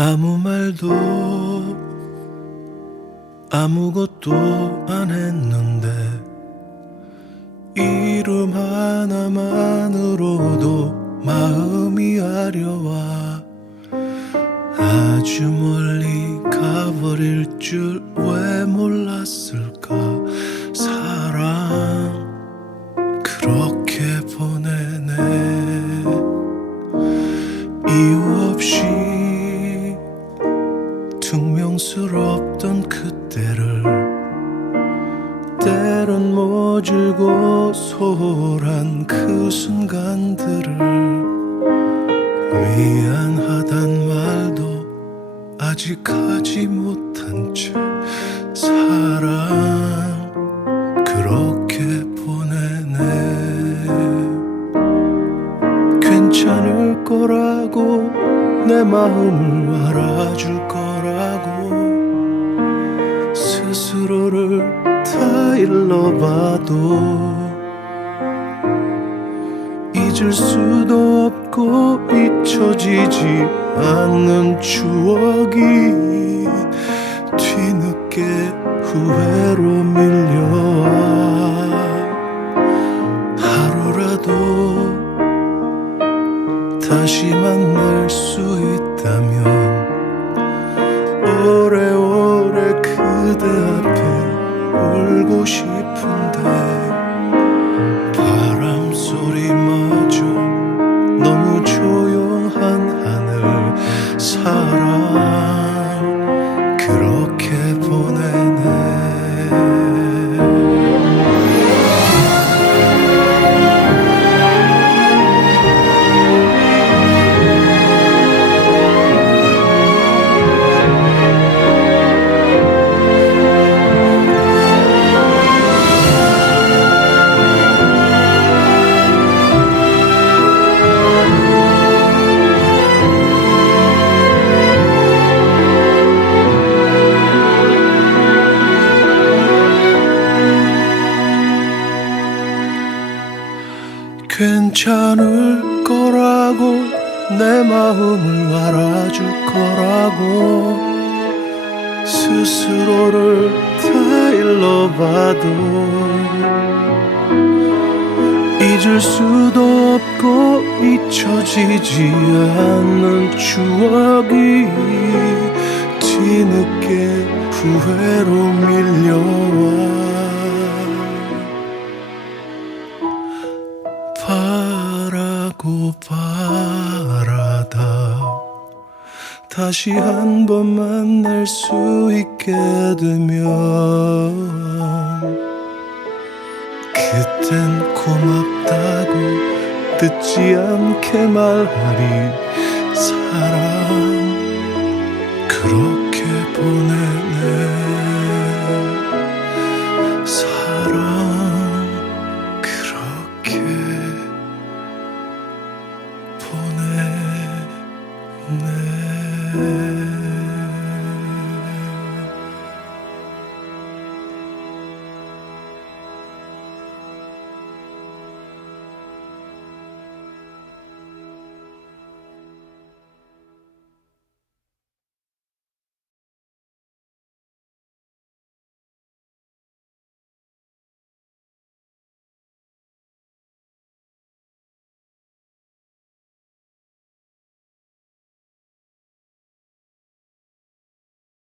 아무 말도 아무것도 안 했는데 이름 하나만으로도 마음이 아려와 아주 멀리 가버릴 줄 왜 몰랐을까 퉁명스럽던 그때를 때론 모질고 소홀한 그 순간들을 미안하단 말도 아직 하지 못한 채 사랑 그렇게 보내네. 괜찮을 거라고 내 마음을 알아줄 스스로를 다 일러봐도 잊을 수도 없고 잊혀지지 않는 추억이 뒤늦게 후회로 밀려와 하루라도 다시 만날 수 있다면 오래오래 그대 앞에 울고 싶은데 괜찮을 거라고 내 마음을 알아줄 거라고 스스로를 다 일러 봐도 잊을 수도 없고 잊혀지지 않는 추억이 뒤늦게 후회로 밀려와 고 바라다. 다시 한 번 만날 수 있게 되면 그땐 고맙다고 듣지 않게 말하리. 사랑 그렇게 보내